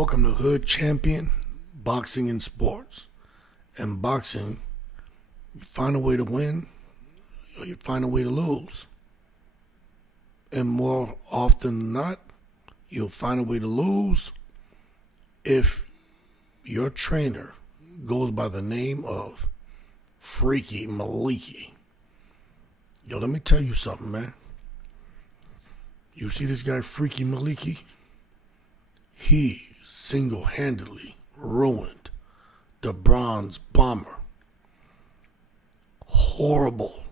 Welcome to Hood Champion Boxing and Sports. In boxing, you find a way to win or you find a way to lose. And more often than not, you'll find a way to lose if your trainer goes by the name of Freaky Maliky. Yo, let me tell you something, man. You see this guy, Freaky Maliky? He single-handedly ruined the Bronze Bomber. Horrible.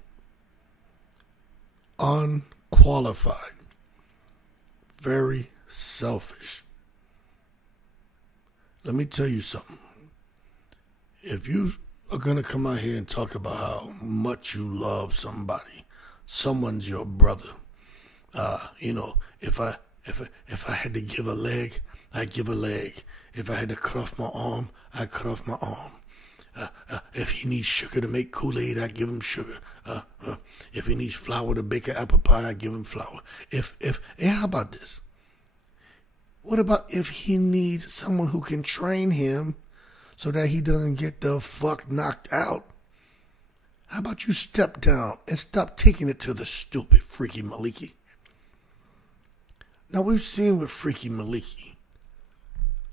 Unqualified. Very selfish. Let me tell you something. If you are going to come out here and talk about how much you love somebody, someone's your brother. If I had to give a leg, I'd give a leg. If I had to cut off my arm, I'd cut off my arm. If he needs sugar to make Kool-Aid, I'd give him sugar. If he needs flour to bake an apple pie, I'd give him flour. How about this? What about if he needs someone who can train him so that he doesn't get the fuck knocked out? How about you step down and stop taking it to the stupid Freaky Maliky? Now, we've seen with Freaky Maliky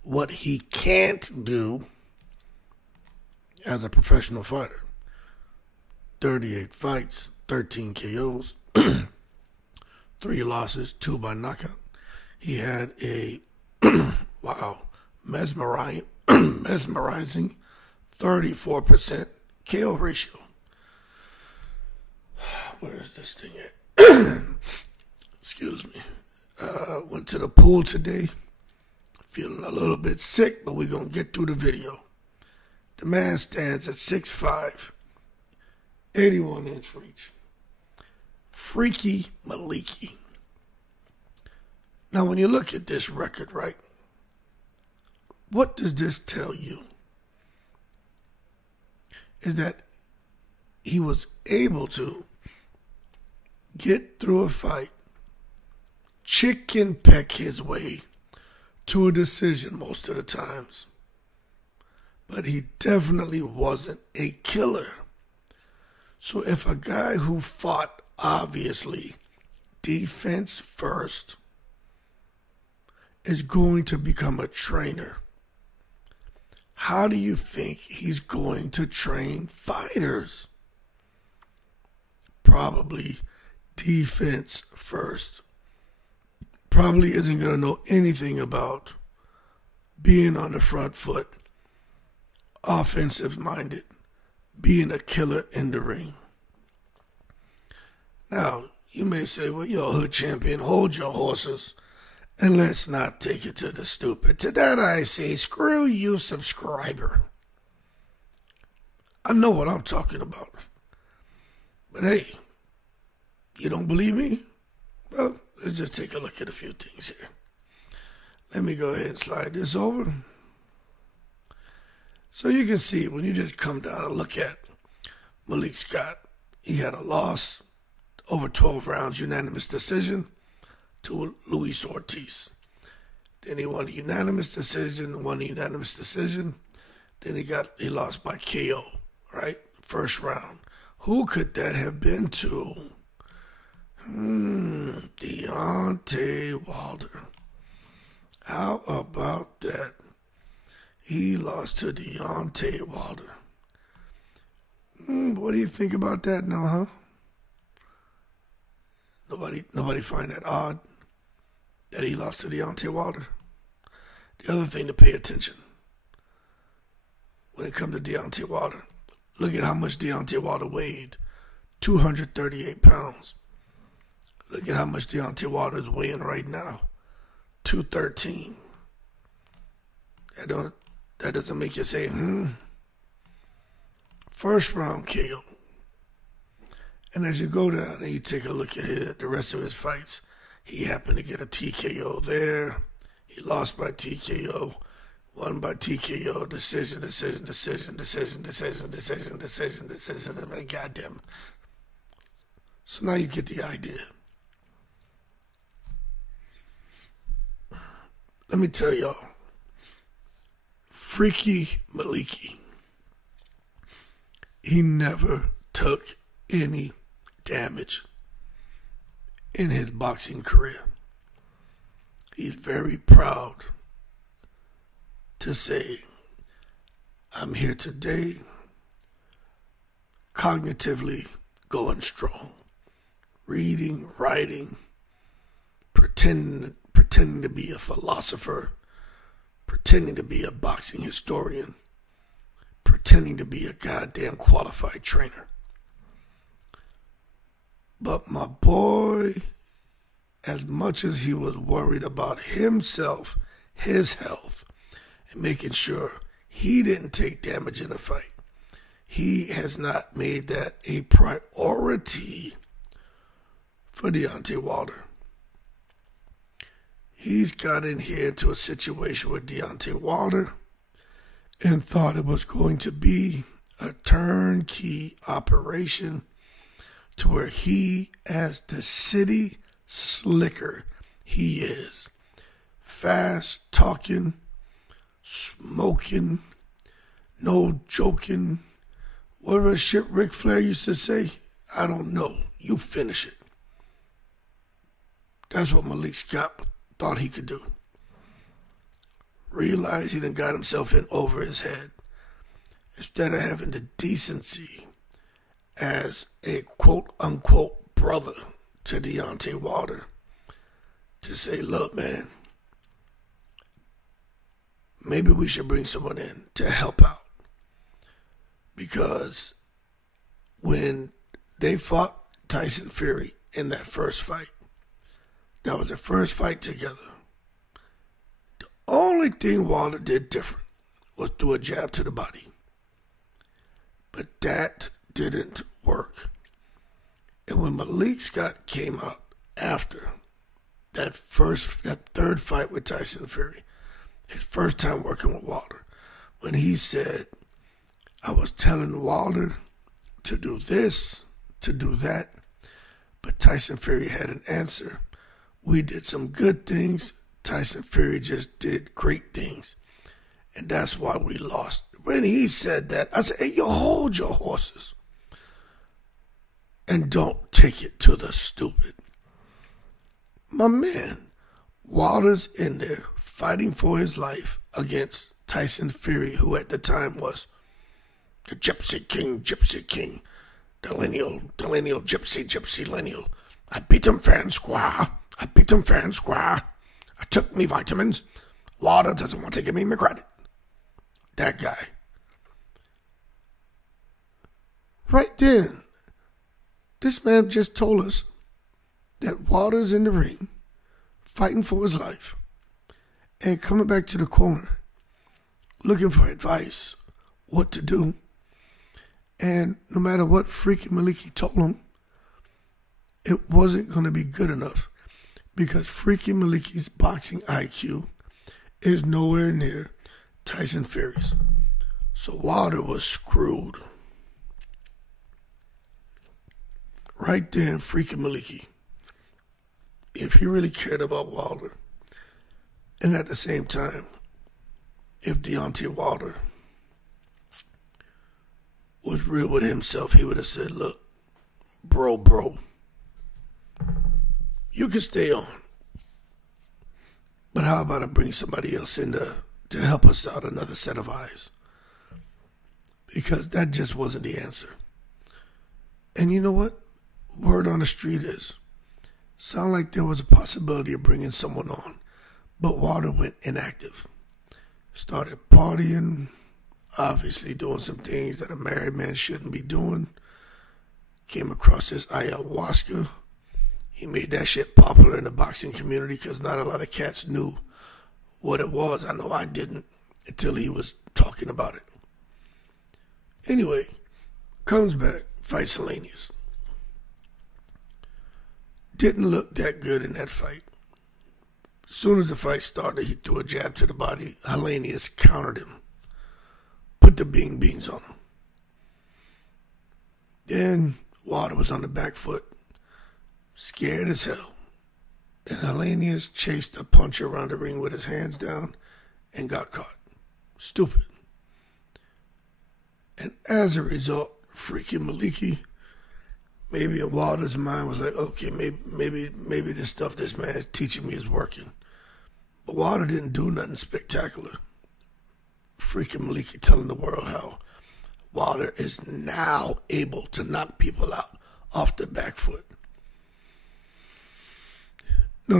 what he can't do as a professional fighter. 38 fights, 13 KOs, 3 losses, 2 by knockout. He had a, mesmerizing 34% KO ratio. Where is this thing at? Excuse me. Went to the pool today. Feeling a little bit sick, but we're going to get through the video. The man stands at 6'5", 81-inch reach. Freaky Maliky. Now, when you look at this record, right, what does this tell you? Is that he was able to get through a fight, chicken peck his way to a decision most of the times. But he definitely wasn't a killer. So if a guy who fought, obviously, defense first, is going to become a trainer, how do you think he's going to train fighters? Probably defense first. Probably isn't going to know anything about being on the front foot, offensive-minded, being a killer in the ring. Now, you may say, well, yo, Hood Champion, hold your horses, and let's not take it to the stupid. To that I say, screw you, subscriber. I know what I'm talking about. But hey, you don't believe me? Well, let's just take a look at a few things here. Let me go ahead and slide this over. So you can see when you just come down and look at Malik Scott, he had a loss over 12 rounds, unanimous decision to Luis Ortiz. Then he won a unanimous decision. Then he lost by KO, right? First round. Who could that have been to? Deontay Wilder. How about that? He lost to Deontay Wilder. What do you think about that now, huh? Nobody find that odd that he lost to Deontay Wilder? The other thing to pay attention when it comes to Deontay Wilder, look at how much Deontay Wilder weighed. 238 pounds. Look at how much Deontay Wilder is weighing right now. 213. That doesn't make you say, First round KO. And as you go down and you take a look at the rest of his fights, he happened to get a TKO there. He lost by TKO. Won by TKO. Decision. Goddamn. So now you get the idea. Let me tell y'all, Freaky Maliky, he never took any damage in his boxing career. He's very proud to say, I'm here today, cognitively going strong, reading, writing, pretending to be a philosopher, pretending to be a boxing historian, pretending to be a goddamn qualified trainer. But my boy, as much as he was worried about himself, his health, and making sure he didn't take damage in a fight, he has not made that a priority for Deontay Wilder. He's got in here into a situation with Deontay Wilder and thought it was going to be a turnkey operation to where he, as the city slicker he is, fast talking, smoking, no joking, whatever shit Ric Flair used to say, I don't know, you finish it. That's what Malik Scott thought he could do. Realized he done got himself in over his head. Instead of having the decency as a quote-unquote brother to Deontay Wilder to say, look, man, maybe we should bring someone in to help out. Because when they fought Tyson Fury in that first fight, that was their first fight together. The only thing Wilder did different was do a jab to the body. But that didn't work. And when Malik Scott came out after that third fight with Tyson Fury, his first time working with Wilder, when he said, I was telling Wilder to do this, to do that, but Tyson Fury had an answer. We did some good things. Tyson Fury just did great things. And that's why we lost. When he said that, I said, hey, you hold your horses. And don't take it to the stupid. My man, Wilder's in there fighting for his life against Tyson Fury, who at the time was the Gypsy King, the lineal Gypsy lineal. I beat him fair and square. I took me vitamins. Wilder doesn't want to give me my credit. That guy. Right then, this man just told us that Wilder's in the ring, fighting for his life, and coming back to the corner, looking for advice, what to do. And no matter what Freaky Maliky told him, it wasn't going to be good enough because Freaky Maliky's boxing IQ is nowhere near Tyson Fury's. So Wilder was screwed. Right then, Freaky Maliky, if he really cared about Wilder, and at the same time, if Deontay Wilder was real with himself, he would have said, look, bro, you can stay on. But how about I bring somebody else in to help us out, another set of eyes? Because that just wasn't the answer. And you know what? Word on the street is, sound like there was a possibility of bringing someone on, but Wilder went inactive. Started partying, obviously doing some things that a married man shouldn't be doing. Came across this ayahuasca. He made that shit popular in the boxing community because not a lot of cats knew what it was. I know I didn't until he was talking about it. Anyway, comes back, fights Helenius. Didn't look that good in that fight. As soon as the fight started, he threw a jab to the body. Helenius countered him. Put the beans on him. Then Wilder was on the back foot, scared as hell. And Helenius chased a puncher around the ring with his hands down and got caught. Stupid. And as a result, freaking Maliky, maybe in Wilder's mind was like, okay, maybe this stuff this man is teaching me is working. But Wilder didn't do nothing spectacular. Freaking Maliky telling the world how Wilder is now able to knock people out off the back foot. No,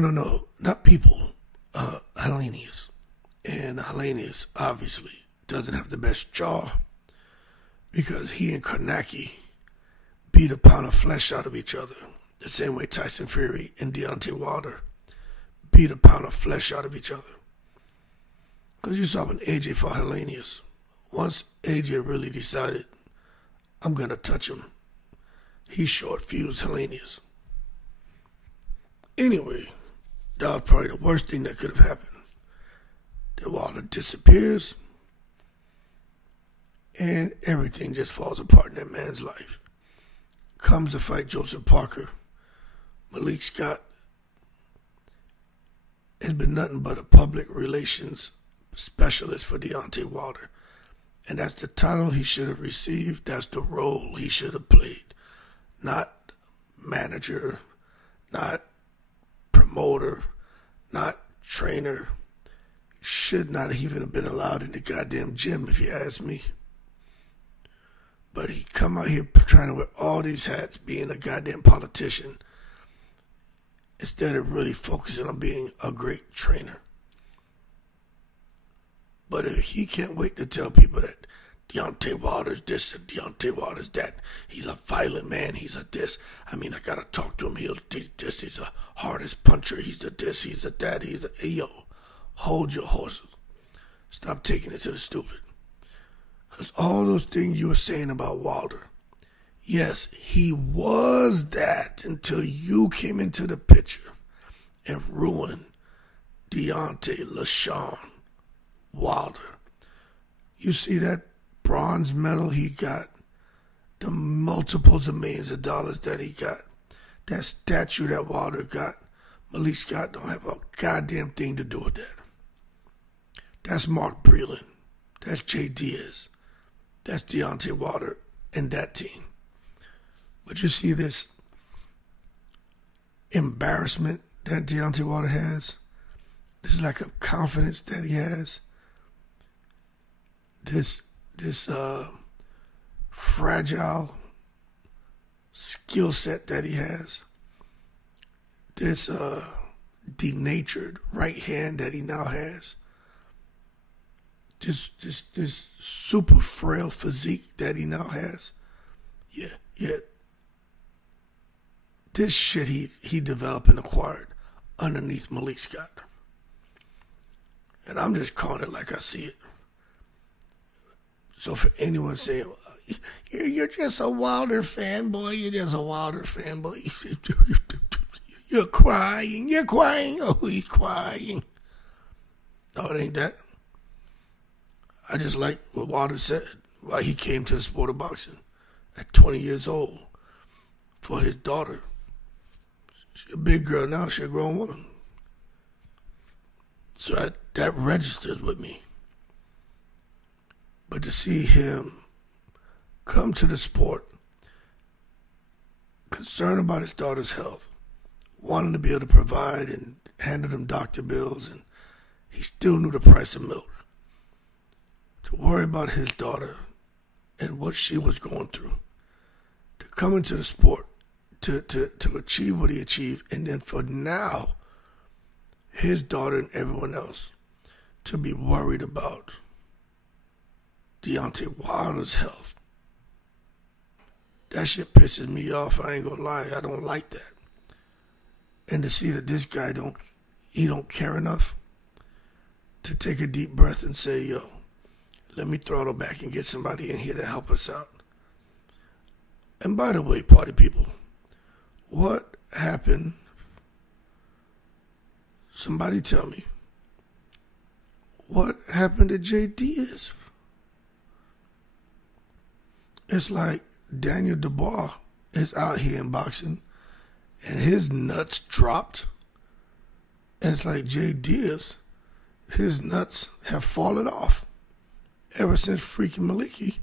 not people. Helenius. And Helenius obviously doesn't have the best jaw because he and Karnacki beat a pound of flesh out of each other. The same way Tyson Fury and Deontay Wilder beat a pound of flesh out of each other. Because you saw when AJ fought Helenius, once AJ really decided, I'm going to touch him, he short-fused Helenius. Anyway, that was probably the worst thing that could have happened. Then Wilder disappears, and everything just falls apart in that man's life. Comes to fight Joseph Parker. Malik Scott has been nothing but a public relations specialist for Deontay Wilder. And that's the title he should have received. That's the role he should have played. Not manager, not promoter, not trainer. Should not even have been allowed in the goddamn gym, if you ask me. But he come out here trying to wear all these hats, being a goddamn politician, instead of really focusing on being a great trainer. But if he can't wait to tell people that Deontay Wilder's this and Deontay Wilder's that, he's a violent man, he's a this. I mean, I gotta talk to him, he's this, he's a hardest puncher, he's the this, he's the that, he's the, hey, yo, hold your horses. Stop taking it to the stupid. Because all those things you were saying about Wilder, yes, he was that until you came into the picture and ruined Deontay LaShawn Wilder. You see that bronze medal he got, the multiples of millions of dollars that he got, that statue that Wilder got, Malik Scott don't have a goddamn thing to do with that. That's Mark Breland. That's Jay Diaz. That's Deontay Wilder and that team. But you see this embarrassment that Deontay Wilder has, this lack of confidence that he has, this fragile skill set that he has, this denatured right hand that he now has, this super frail physique that he now has. Yeah. This shit he developed and acquired underneath Malik Scott. And I'm just calling it like I see it. So for anyone saying, you're just a Wilder fanboy, you're just a Wilder fanboy, you're crying, oh, he's crying. No, it ain't that. I just like what Wilder said, why he came to the sport of boxing at 20 years old for his daughter. She's a big girl now, she's a grown woman. So that registers with me. But to see him come to the sport, concerned about his daughter's health, wanting to be able to provide and handle them doctor bills, and he still knew the price of milk. To worry about his daughter and what she was going through. To come into the sport, to achieve what he achieved, and then for now, his daughter and everyone else to be worried about Deontay Wilder's health. That shit pisses me off, I ain't gonna lie, I don't like that. And to see that this guy don't care enough to take a deep breath and say, yo, let me throttle back and get somebody in here to help us out. And by the way, party people, what happened? Somebody tell me. What happened to Jay Diaz? It's like Daniel Dubois is out here in boxing and his nuts dropped. And it's like Jay Diaz, his nuts have fallen off. ever since freaking Maliky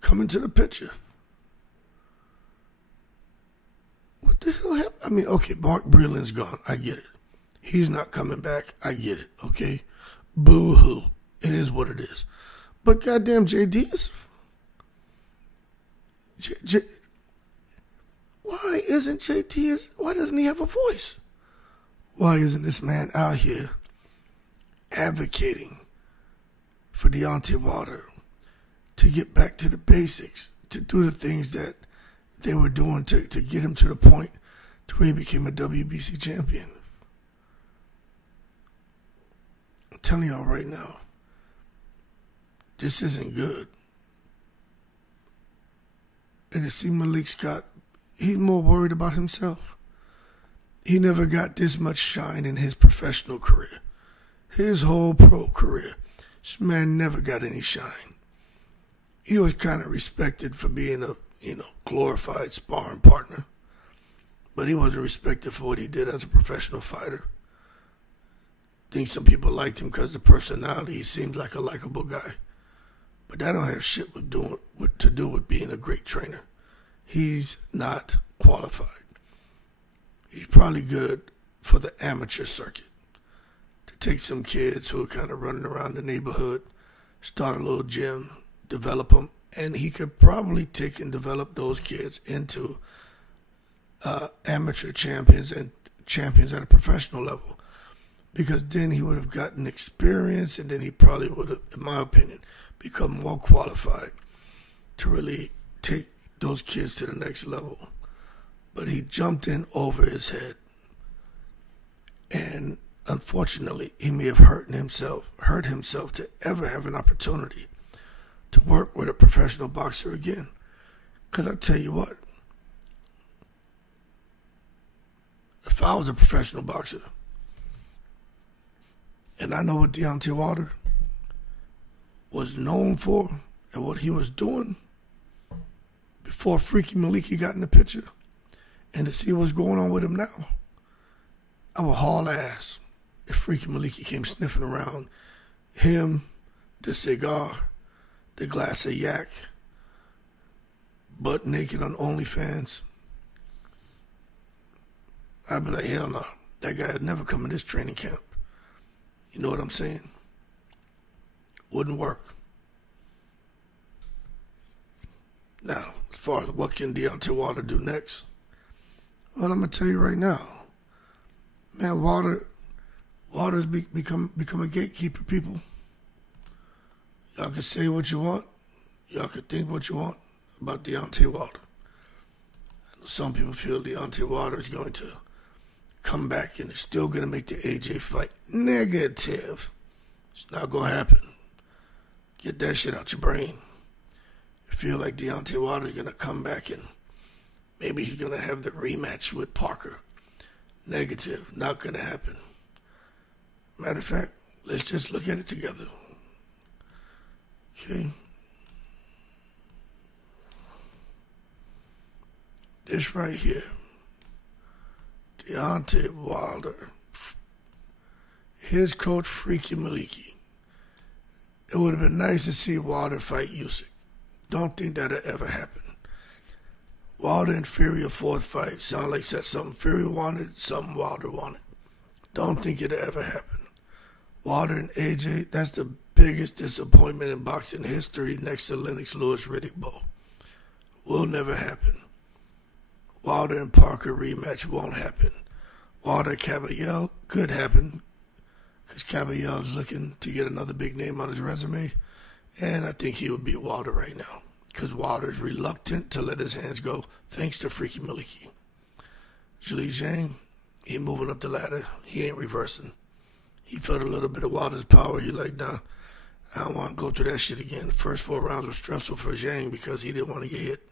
coming to the picture. What the hell happened? I mean, okay, Mark Breland's gone. I get it. He's not coming back. I get it, okay? Boo-hoo. It is what it is. But goddamn JD is... Why isn't JT... Why doesn't he have a voice? Why isn't this man out here advocating for Deontay Wilder to get back to the basics, to do the things that they were doing to get him to the point to where he became a WBC champion? I'm telling y'all right now, this isn't good. And to see Malik Scott, he's more worried about himself. He never got this much shine in his professional career. His whole pro career, this man never got any shine. He was kind of respected for being a, glorified sparring partner. But he wasn't respected for what he did as a professional fighter. I think some people liked him because of the personality. He seems like a likable guy. But that don't have shit to do with being a great trainer. He's not qualified. He's probably good for the amateur circuit. To take some kids who are kind of running around the neighborhood, start a little gym, develop them, and he could probably take and develop those kids into amateur champions and champions at a professional level. Because then he would have gotten experience, and then he probably would have, in my opinion, become more qualified to really take those kids to the next level. But he jumped in over his head. And unfortunately, he may have hurt himself to ever have an opportunity to work with a professional boxer again. Because I tell you what, if I was a professional boxer, and I know what Deontay Wilder was known for and what he was doing before freaky Maliky got in the picture, and to see what's going on with him now, I would haul ass if freaky Maliky came sniffing around him, the cigar, the glass of yak, butt naked on OnlyFans. I'd be like, hell no, that guy would never come in this training camp. You know what I'm saying? Wouldn't work. Now, as far as what can Deontay Wilder do next, well, I'm going to tell you right now, man, Wilder's become a gatekeeper, people. Y'all can say what you want. Y'all can think what you want about Deontay Wilder. I know some people feel Deontay Wilder is going to come back and is still going to make the AJ fight. Negative. It's not going to happen. Get that shit out your brain. You feel like Deontay Wilder is going to come back and maybe he's going to have the rematch with Parker. Negative. Not going to happen. Matter of fact, let's just look at it together. Okay. This right here. Deontay Wilder. His coach, Freaky Maliky. It would have been nice to see Wilder fight Usyk. Don't think that'll ever happen. Wilder and Fury, a fourth fight. Sound like that's something Fury wanted, something Wilder wanted. Don't think it'll ever happen. Wilder and AJ, that's the biggest disappointment in boxing history next to Lennox Lewis-Riddick Bowe. Will never happen. Wilder and Parker rematch won't happen. Wilder Caballel could happen because Caballel is looking to get another big name on his resume, and I think he would beat Wilder right now because Wilder is reluctant to let his hands go thanks to Freaky Maliky. Zhilei Zhang, he moving up the ladder. He ain't reversing. He felt a little bit of Wilder's power. He like, nah, I don't want to go through that shit again. The first 4 rounds were stressful for Zhang because he didn't want to get hit.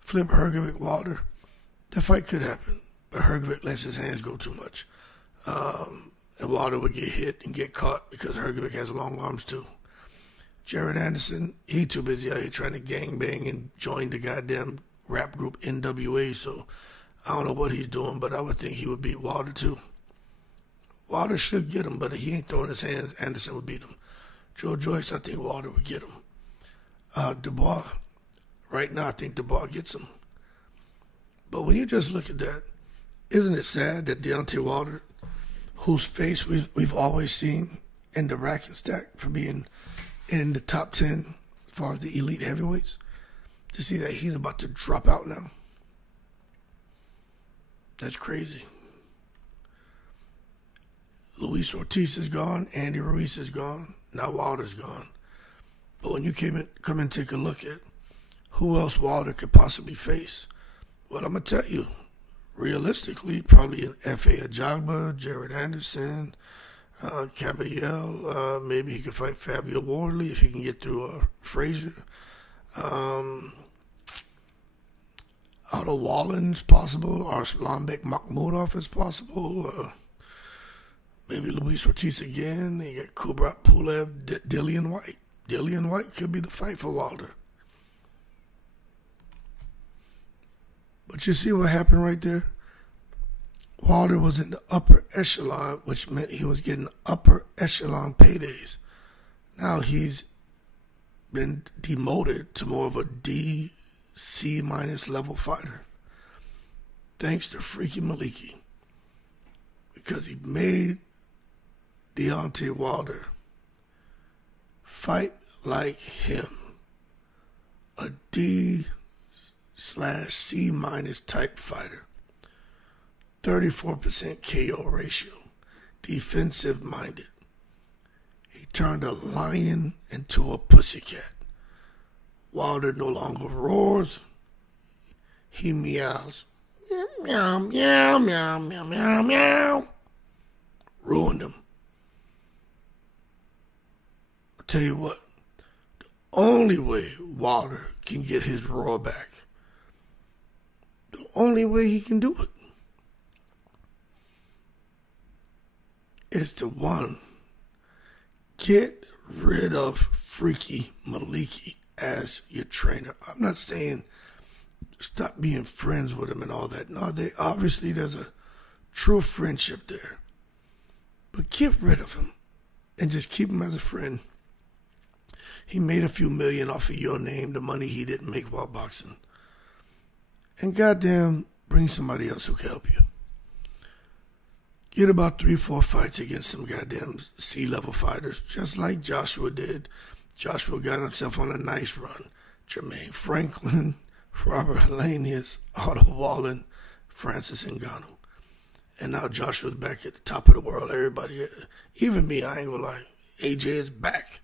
Flip Hrgovic Wilder. The fight could happen, but Hrgovic lets his hands go too much. And Wilder would get hit and get caught because Hrgovic has long arms too. Jared Anderson, he too busy out here trying to gangbang and join the goddamn rap group NWA, so I don't know what he's doing, but I would think he would beat Wilder too. Wilder should get him, but if he ain't throwing his hands, Anderson would beat him. Joe Joyce, I think Wilder would get him. Dubois, right now I think Dubois gets him. But when you just look at that, isn't it sad that Deontay Wilder, whose face we've always seen in the rack and stack for being in the top 10 as far as the elite heavyweights, to see that he's about to drop out now? That's crazy. Luis Ortiz is gone. Andy Ruiz is gone. Now Wilder's gone. But when you come and take a look at who else Wilder could possibly face, well, I'm going to tell you, realistically, probably an F.A. Ajagba, Jared Anderson, Caballel, maybe he could fight Fabio Wardley if he can get through Frazier. Otto Wallen's possible. Arslanbek Makhmudov is possible. Maybe Luis Ortiz again. You got Kubrat Pulev, Dillian White. Dillian White could be the fight for Wilder. But you see what happened right there? Wilder was in the upper echelon, which meant he was getting upper echelon paydays. Now he's been demoted to more of a D, C- level fighter. Thanks to freaking Maliky. Because he made Deontay Wilder fight like him. A D/C- type fighter. 34% KO ratio. Defensive minded. He turned a lion into a pussycat. Wilder no longer roars. He meows. Meow, meow, meow, meow, meow, meow. Ruined him. I'll tell you what. The only way Wilder can get his roar back, the only way he can do it, is to, one, get rid of freaky Maliky as your trainer. I'm not saying stop being friends with him and all that. No, obviously there's a true friendship there. But get rid of him and just keep him as a friend. He made a few million off of your name, the money he didn't make while boxing. And goddamn, bring somebody else who can help you. Get about 3-4 fights against some goddamn C-level fighters, just like Joshua did. Joshua got himself on a nice run. Jermaine Franklin, Robert Helenius, Otto Wallen, Francis Ngannou. And now Joshua's back at the top of the world. Everybody, even me, I ain't gonna lie, AJ is back.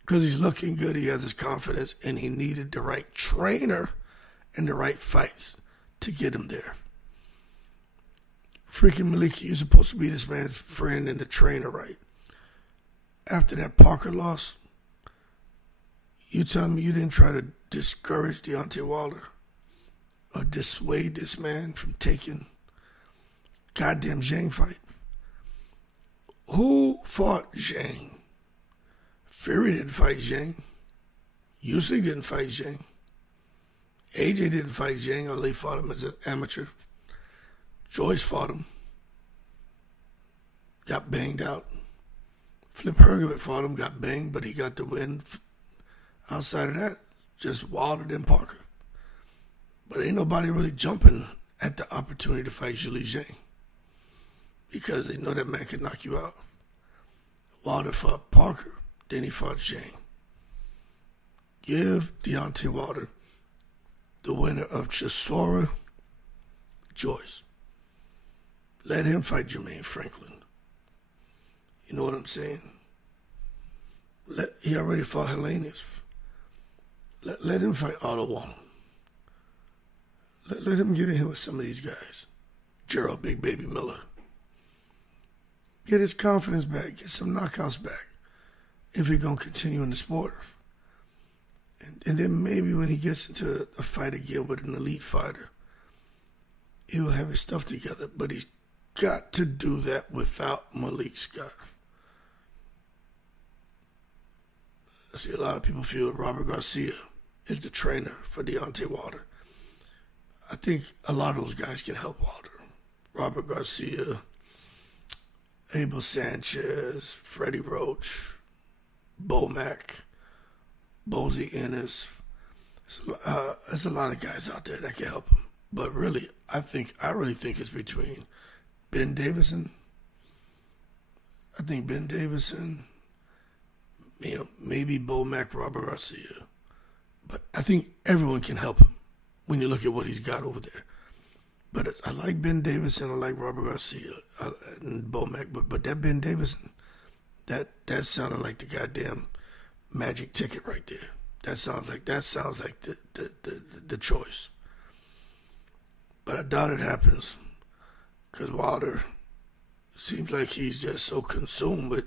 Because he's looking good, he has his confidence, and he needed the right trainer and the right fights to get him there. Freaking Maliky, you're supposed to be this man's friend and the trainer, right? After that Parker loss, you tell me you didn't try to discourage Deontay Wilder or dissuade this man from taking goddamn Zhang fight? Who fought Zhang? Fury didn't fight Zhang. Usyk didn't fight Zhang. AJ didn't fight Zhang, or they fought him as an amateur. Joyce fought him. Got banged out. Flip Hergovich fought him, got banged, but he got the win. Outside of that, just Wilder and Parker. But ain't nobody really jumping at the opportunity to fight Zhilei Zhang, because they know that man can knock you out. Wilder fought Parker, then he fought Zhang. Give Deontay Wilder the winner of Chisora Joyce. Let him fight Jermaine Franklin. You know what I'm saying? He already fought Helenius. Let him fight Otto Wallen. Let him get in here with some of these guys. Gerald Big Baby Miller. Get his confidence back. Get some knockouts back. If he's going to continue in the sport. And then maybe when he gets into a fight again with an elite fighter, he'll have his stuff together. But he's got to do that without Malik Scott. I see a lot of people feel Robert Garcia is the trainer for Deontay Wilder. I think a lot of those guys can help Wilder. Robert Garcia, Abel Sanchez, Freddie Roach, Bomac, Bozy Ennis. There's a lot of guys out there that can help him. But really, I really think it's between Ben Davison. I think Ben Davison, maybe Bomac, Robert Garcia. But I think everyone can help him when you look at what he's got over there. But I like Ben Davison, I like Robert Garcia and Bomac, but that Ben Davison, that sounded like the goddamn magic ticket right there. That sounds like the choice. But I doubt it happens, because Wilder seems like he's just so consumed with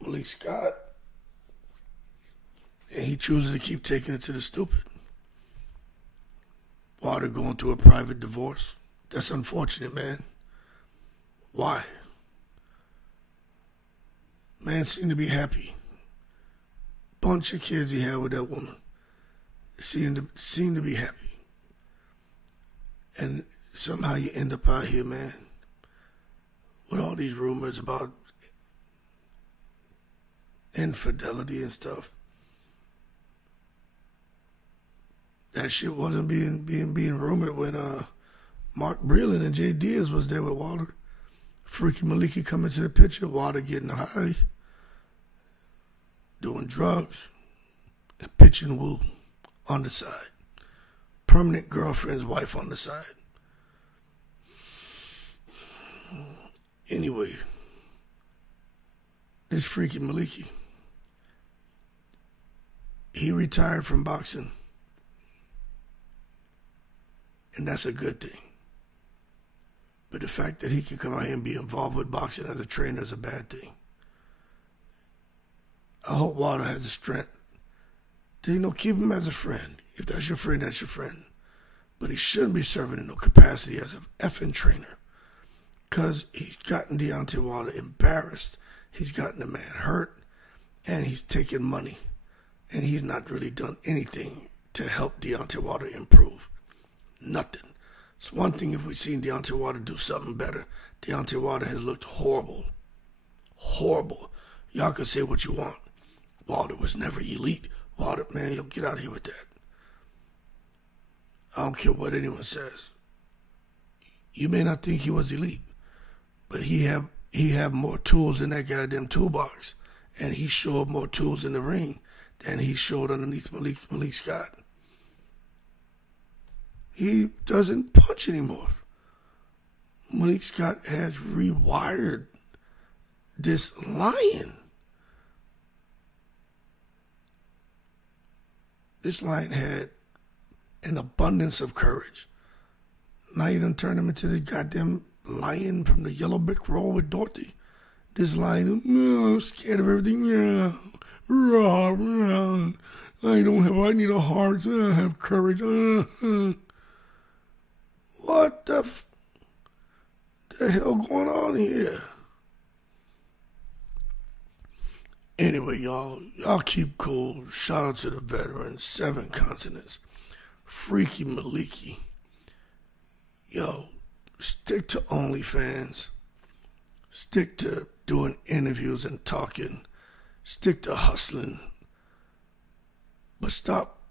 Malik Scott, and he chooses to keep taking it to the stupid. Wilder going through a private divorce. That's unfortunate, man. Why? Man seemed to be happy. Bunch of kids he had with that woman. Seemed to be happy. And somehow you end up out here, man, with all these rumors about infidelity and stuff. That shit wasn't being rumored when Mark Breland and Jay Diaz was there with Wilder. Freaky Maliky coming to the picture, Wilder getting high, doing drugs, and pitching woo on the side. Permanent girlfriend's wife on the side. Anyway, this Freaky Maliky, he retired from boxing. And that's a good thing. But the fact that he can come out here and be involved with boxing as a trainer is a bad thing. I hope Wilder has the strength to, keep him as a friend. If that's your friend, that's your friend. But he shouldn't be serving in no capacity as an effing trainer. Because he's gotten Deontay Wilder embarrassed. He's gotten the man hurt. And he's taken money. And he's not really done anything to help Deontay Wilder improve. Nothing. It's one thing if we've seen Deontay Wilder do something better. Deontay Wilder has looked horrible. Horrible. Y'all can say what you want. Wilder was never elite. Wilder, man, you'll get out of here with that. I don't care what anyone says. You may not think he was elite, but he have more tools in that goddamn toolbox. And he showed more tools in the ring than he showed underneath Malik Scott. He doesn't punch anymore. Malik Scott has rewired this lion. This lion had an abundance of courage. Now you done turned him into the goddamn lion from the Yellow Brick Road with Dorothy. This lion, I'm scared of everything. I need a heart. I have courage. What the hell going on here? Anyway, y'all keep cool. Shout out to the veterans, 7 continents. Freaky Maliky. Yo, stick to OnlyFans. Stick to doing interviews and talking. Stick to hustling. But stop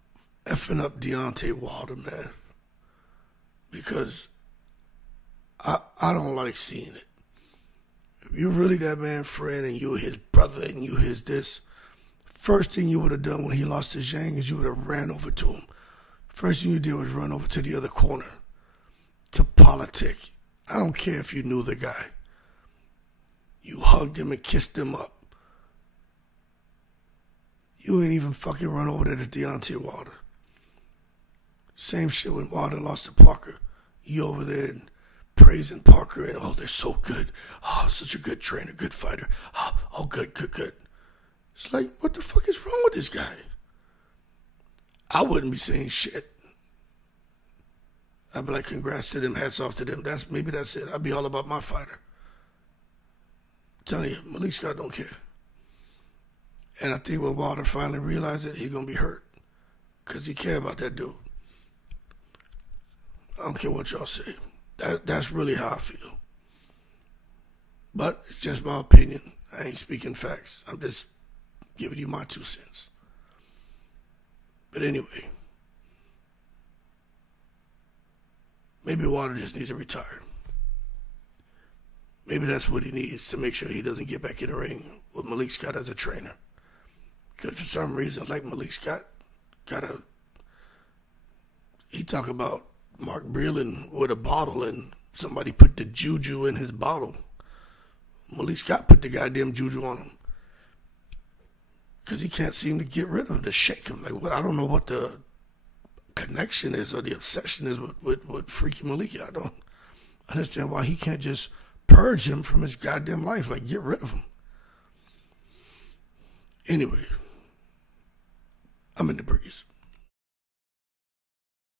effing up Deontay Wilder, man. Because I don't like seeing it. If you're really that man's friend and you're his brother and you his this, first thing you would have done when he lost to Zhang is you would have ran over to him. First thing you did was run over to the other corner to politic. I don't care if you knew the guy. You hugged him and kissed him up. You ain't even fucking run over there to Deontay Wilder. Same shit when Wilder lost to Parker. You over there and praising Parker and, oh, they're so good. Oh, such a good trainer, good fighter. Oh, good. It's like, what the fuck is wrong with this guy? I wouldn't be saying shit. I'd be like, congrats to them, hats off to them. Maybe that's it. I'd be all about my fighter. I'm telling you, Malik Scott don't care. And I think when Wilder finally realizes it, he's going to be hurt. Because he care about that dude. I don't care what y'all say. That's really how I feel. But it's just my opinion. I ain't speaking facts. I'm just giving you my 2 cents. But anyway, maybe Wilder just needs to retire. Maybe that's what he needs to make sure he doesn't get back in the ring with Malik Scott as a trainer. Because for some reason, like Malik Scott, he talk about Mark Breland with a bottle and somebody put the juju in his bottle. Malik Scott put the goddamn juju on him. Because he can't seem to get rid of him, to shake him. Like, what? I don't know what the connection is or the obsession is with freaky Maliky. I don't understand why he can't just purge him from his goddamn life. Like, get rid of him. Anyway, I'm in the breeze.